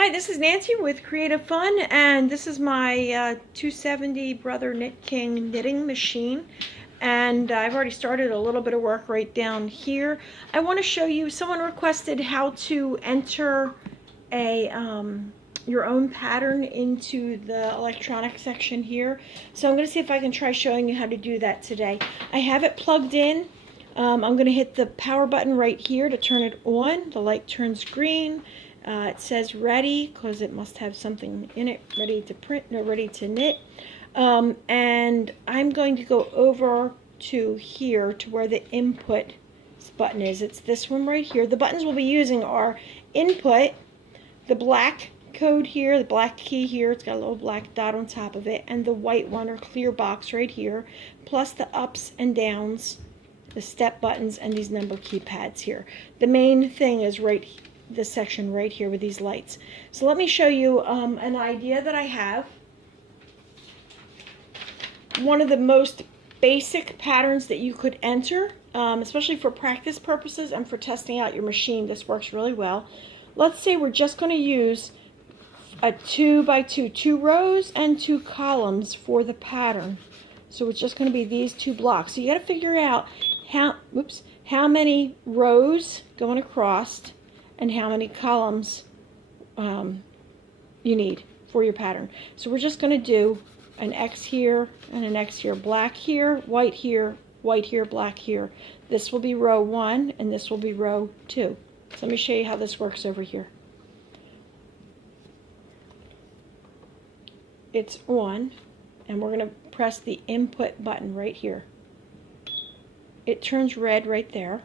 Hi, this is Nancy with Creative Fun, and this is my 270 Brother KnitKing knitting machine. And I've already started a little bit of work right down here. I want to show you, someone requested how to enter a your own pattern into the electronic section here. So I'm going to see if I can try showing you how to do that today. I have it plugged in. I'm going to hit the power button right here to turn it on. The light turns green. It says ready because it must have something in it, ready to print, no, ready to knit. And I'm going to go over to here to where the input button is. It's this one right here. The buttons we'll be using are input, the black code here, the black key here, it's got a little black dot on top of it, and the white one or clear box right here, plus the ups and downs, the step buttons, and these number keypads here. The main thing is right here, this section right here with these lights. So let me show you an idea that I have. One of the most basic patterns that you could enter, especially for practice purposes and for testing out your machine. This works really well. Let's say we're just going to use a 2x2, 2 rows and 2 columns for the pattern. So it's just going to be these 2 blocks. So you got to figure out how many rows going across and how many columns you need for your pattern. So we're just going to do an X here and an X here, black here, white here, black here. This will be row 1 and this will be row 2. So let me show you how this works over here. It's on, and we're going to press the input button right here. It turns red right there.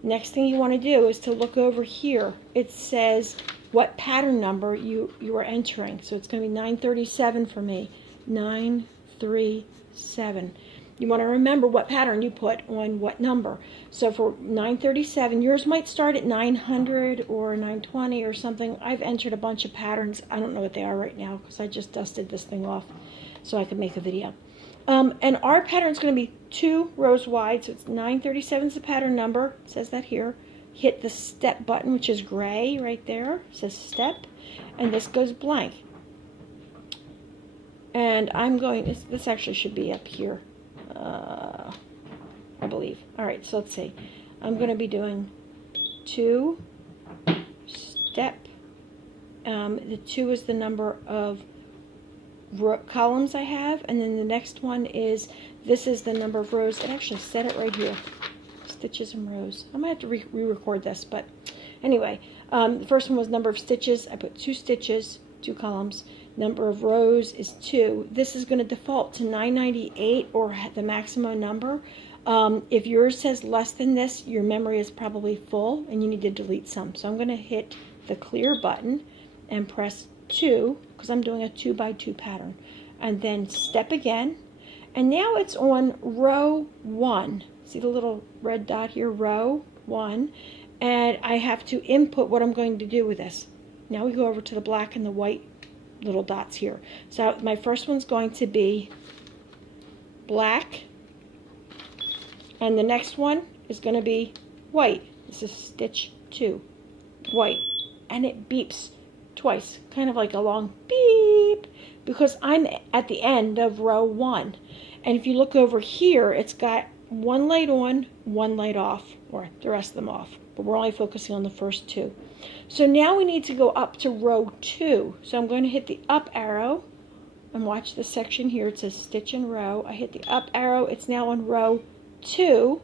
Next thing you want to do is to look over here. It says what pattern number you are entering. So it's going to be 937 for me. 937. You want to remember what pattern you put on what number. So for 937, yours might start at 900 or 920 or something. I've entered a bunch of patterns. I don't know what they are right now because I just dusted this thing off so I could make a video. And our pattern is going to be 2 rows wide, so it's 937 is the pattern number. It says that here. Hit the step button, which is gray right there. It says step, and this goes blank. And I'm going, this actually should be up here, I believe. All right, so let's see. I'm going to be doing 2 step. The 2 is the number of columns I have, and then the next one is, this is the number of rows. It actually said it right here, stitches and rows. I'm gonna have to re-record this, but anyway, the first one was number of stitches. I put 2 stitches, 2 columns. Number of rows is 2. This is going to default to 998 or the maximum number. If yours says less than this, your memory is probably full and you need to delete some. So I'm going to hit the clear button and press 2 because I'm doing a 2x2 pattern, and then step again, and now it's on row 1. See the little red dot here, row 1, and I have to input what I'm going to do with this. Now we go over to the black and the white little dots here. So my first one's going to be black, and the next one is going to be white. This is stitch 2, white, and it beeps twice, kind of like a long beep, because I'm at the end of row 1. And if you look over here, it's got 1 light on, 1 light off, or the rest of them off, but we're only focusing on the first 2. So now we need to go up to row 2. So I'm going to hit the up arrow, and watch this section here. It says stitch and row. I hit the up arrow. It's now on row 2,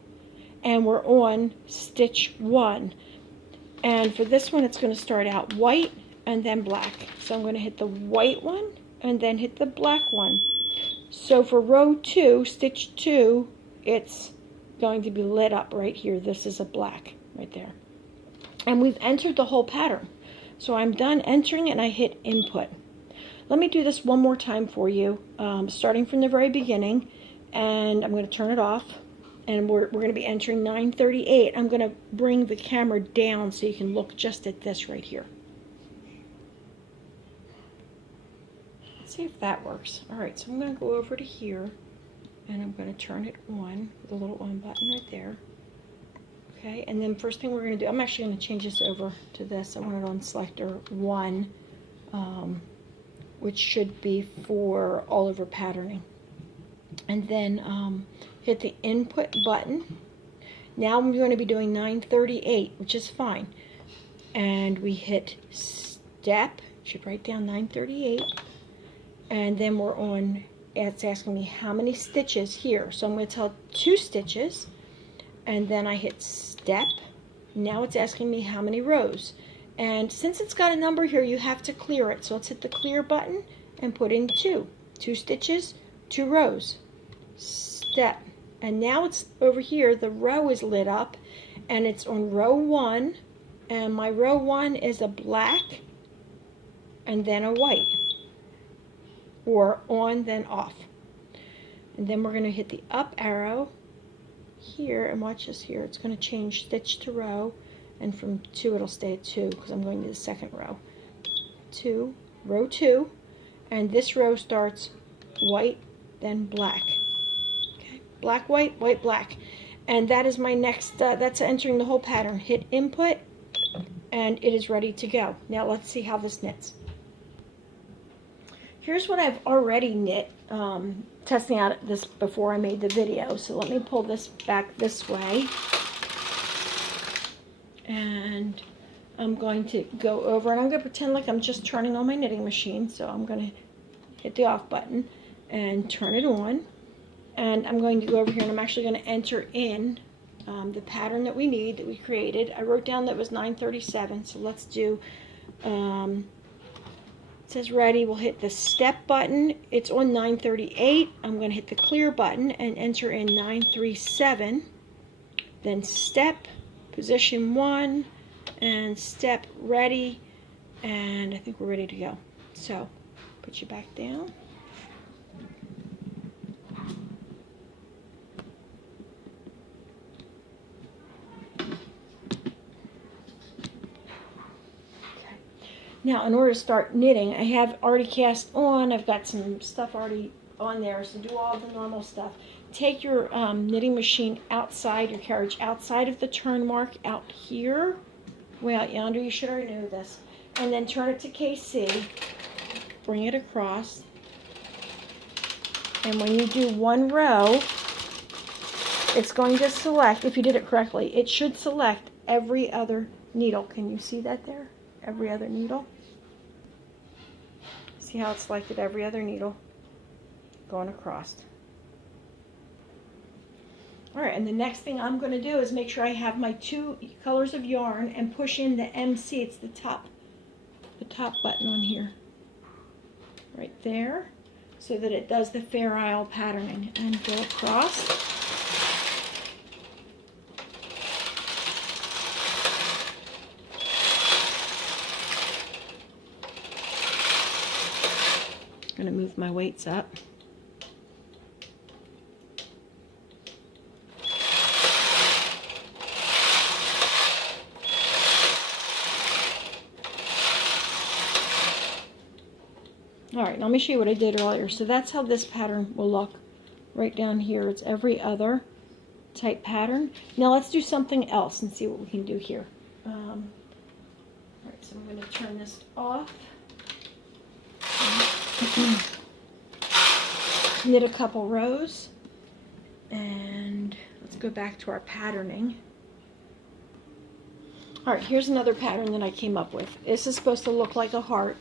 and we're on stitch 1. And for this one, it's going to start out white and then black. So I'm going to hit the white one and then hit the black one. So for row 2, stitch 2, it's going to be lit up right here. This is a black right there. And we've entered the whole pattern. So I'm done entering and I hit input. Let me do this one more time for you, starting from the very beginning, and I'm going to turn it off, and we're going to be entering 938. I'm going to bring the camera down so you can look just at this right here. See if that works. All right, so I'm going to go over to here, and I'm going to turn it on with a little on button right there. Okay, and then first thing we're going to do, I'm actually going to change this over to this. I want it on selector 1 which should be for all over patterning. And then hit the input button. Now I'm going to be doing 938, which is fine. And we hit step, should write down 938. And then we're on, it's asking me how many stitches here. So I'm going to tell 2 stitches. And then I hit step. Now it's asking me how many rows. And since it's got a number here, you have to clear it. So let's hit the clear button and put in 2. 2 stitches, 2 rows. Step. And now it's over here, the row is lit up, and it's on row 1. And my row 1 is a black and then a white. Or on, then off. And then we're going to hit the up arrow here, and watch this here. It's going to change stitch to row, and from 2 it'll stay at 2 because I'm going to the second row. 2, row 2, and this row starts white, then black. Okay, black, white, white, black. And that is my next, that's entering the whole pattern. Hit input, and it is ready to go. Now let's see how this knits. Here's what I've already knit, testing out this before I made the video. So let me pull this back this way. And I'm going to go over, and I'm going to pretend like I'm just turning on my knitting machine. So I'm going to hit the off button and turn it on. And I'm going to go over here, and I'm actually going to enter in the pattern that we need, that we created. I wrote down that was 937, so let's do... it says ready. We'll hit the step button. It's on 938. I'm going to hit the clear button and enter in 937. Then step, position 1, and step ready. And I think we're ready to go. So put you back down. Now, in order to start knitting, I have already cast on. I've got some stuff already on there, so do all the normal stuff. Take your knitting machine outside, your carriage outside of the turn mark, out here, way out yonder. You should already know this. And then turn it to KC. Bring it across. And when you do 1 row, it's going to select, if you did it correctly, it should select every other needle. Can you see that there? Every other needle. See how it's selected every other needle going across. Alright, and the next thing I'm going to do is make sure I have my 2 colors of yarn and push in the MC. It's the top button on here. Right there. So that it does the Fair Isle patterning. And go across. I'm going to move my weights up. Alright, let me show you what I did earlier. So that's how this pattern will look right down here. It's every other type pattern. Now let's do something else and see what we can do here. Alright, so I'm going to turn this off. Knit a couple rows, and let's go back to our patterning. Alright, here's another pattern that I came up with. This is supposed to look like a heart,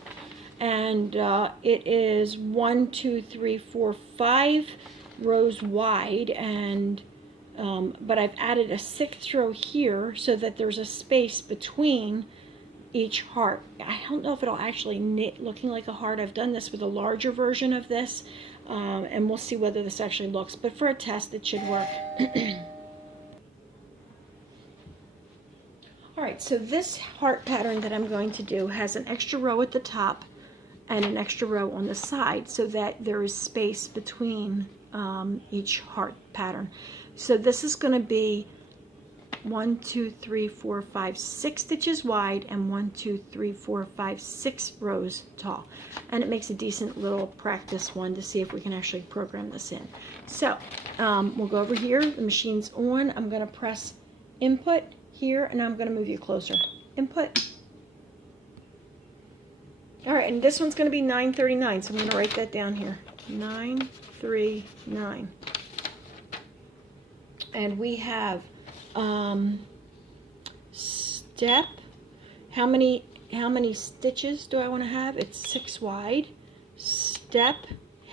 and it is 1, 2, 3, 4, 5 rows wide, and but I've added a 6th row here so that there's a space between each heart. I don't know if it'll actually knit looking like a heart. I've done this with a larger version of this, and we'll see whether this actually looks, but for a test it should work. Alright, so this heart pattern that I'm going to do has an extra row at the top and an extra row on the side so that there is space between each heart pattern. So this is going to be 1, 2, 3, 4, 5, 6 stitches wide and 1, 2, 3, 4, 5, 6 rows tall. And it makes a decent little practice one to see if we can actually program this in. So we'll go over here. The machine's on. I'm going to press input here, and I'm going to move you closer. Input. All right, and this one's going to be 939, so I'm going to write that down here. 939. And we have step. How many stitches do I want to have? It's 6 wide. Step.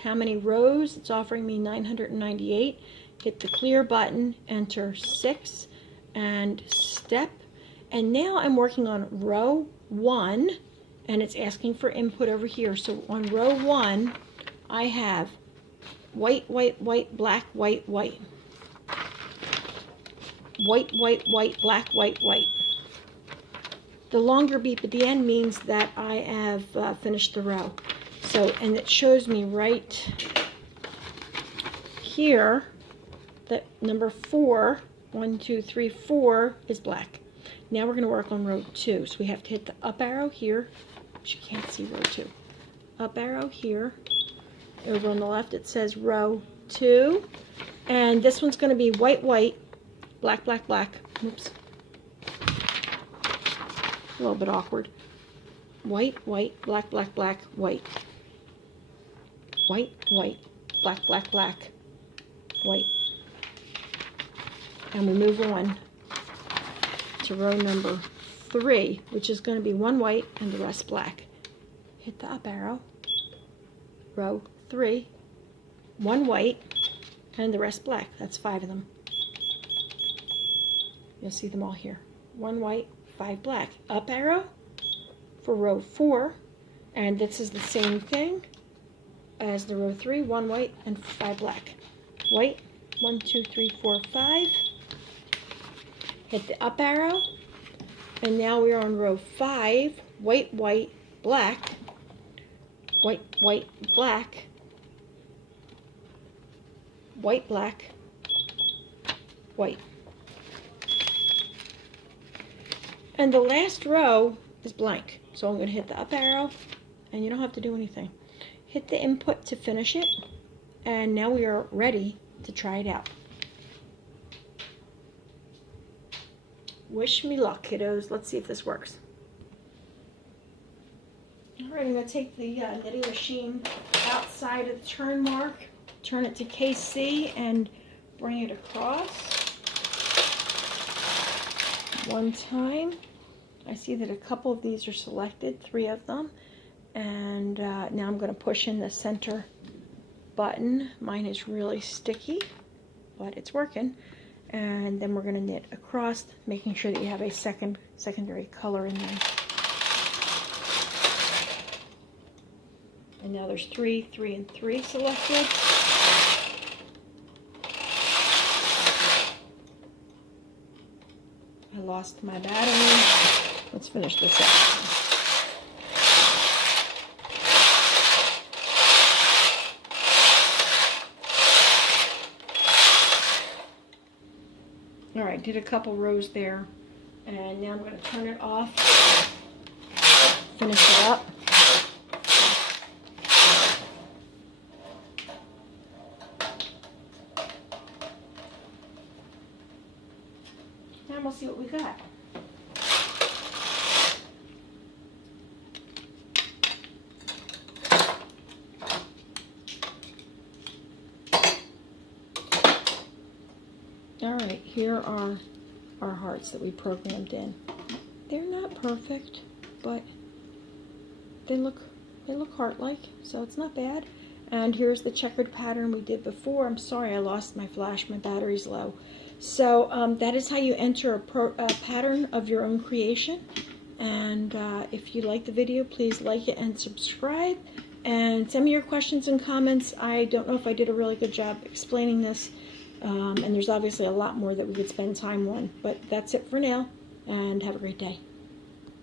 How many rows? It's offering me 998. Hit the clear button, enter 6, and step. And now I'm working on row 1, and it's asking for input over here. So on row 1, I have white, white, white, black, white, white. White, white, white, black, white, white. The longer beep at the end means that I have finished the row. So, and it shows me right here that number 4, 1, 2, 3, 4 is black. Now we're going to work on row 2. So we have to hit the up arrow here, which you can't see row 2. Up arrow here. Over on the left it says row 2. And this one's going to be white, white, black, black, black. Oops. A little bit awkward. White, white, black, black, black, white. White, white, black, black, black, white. And we move on to row number 3, which is going to be 1 white and the rest black. Hit the up arrow. Row 3, 1 white and the rest black. That's 5 of them. You'll see them all here. 1 white, 5 black. Up arrow for row 4, and this is the same thing as the row 3, 1 white and 5 black. White, 1, 2, 3, 4, 5. Hit the up arrow, and now we are on row 5, white, white, black, white, white, black, white, black, white. And the last row is blank. So I'm going to hit the up arrow, and you don't have to do anything. Hit the input to finish it, and now we are ready to try it out. Wish me luck, kiddos. Let's see if this works. Alright, I'm going to take the knitting machine outside of the turn mark, turn it to KC, and bring it across. One time. I see that a couple of these are selected, 3 of them. And now I'm going to push in the center button. Mine is really sticky, but it's working. And then we're going to knit across, making sure that you have a secondary color in there. And now there's 3, 3, and 3 selected. I lost my battery. Let's finish this up. All right, did a couple rows there, and now I'm going to turn it off, finish it up. And we'll see what we got. All right, here are our hearts that we programmed in. They're not perfect, but they look heart-like, so it's not bad. And here's the checkered pattern we did before. I'm sorry, I lost my flash. My battery's low. So that is how you enter a pattern of your own creation. And if you like the video, please like it and subscribe. And send me your questions and comments. I don't know if I did a really good job explaining this. And there's obviously a lot more that we could spend time on. But that's it for now, and have a great day.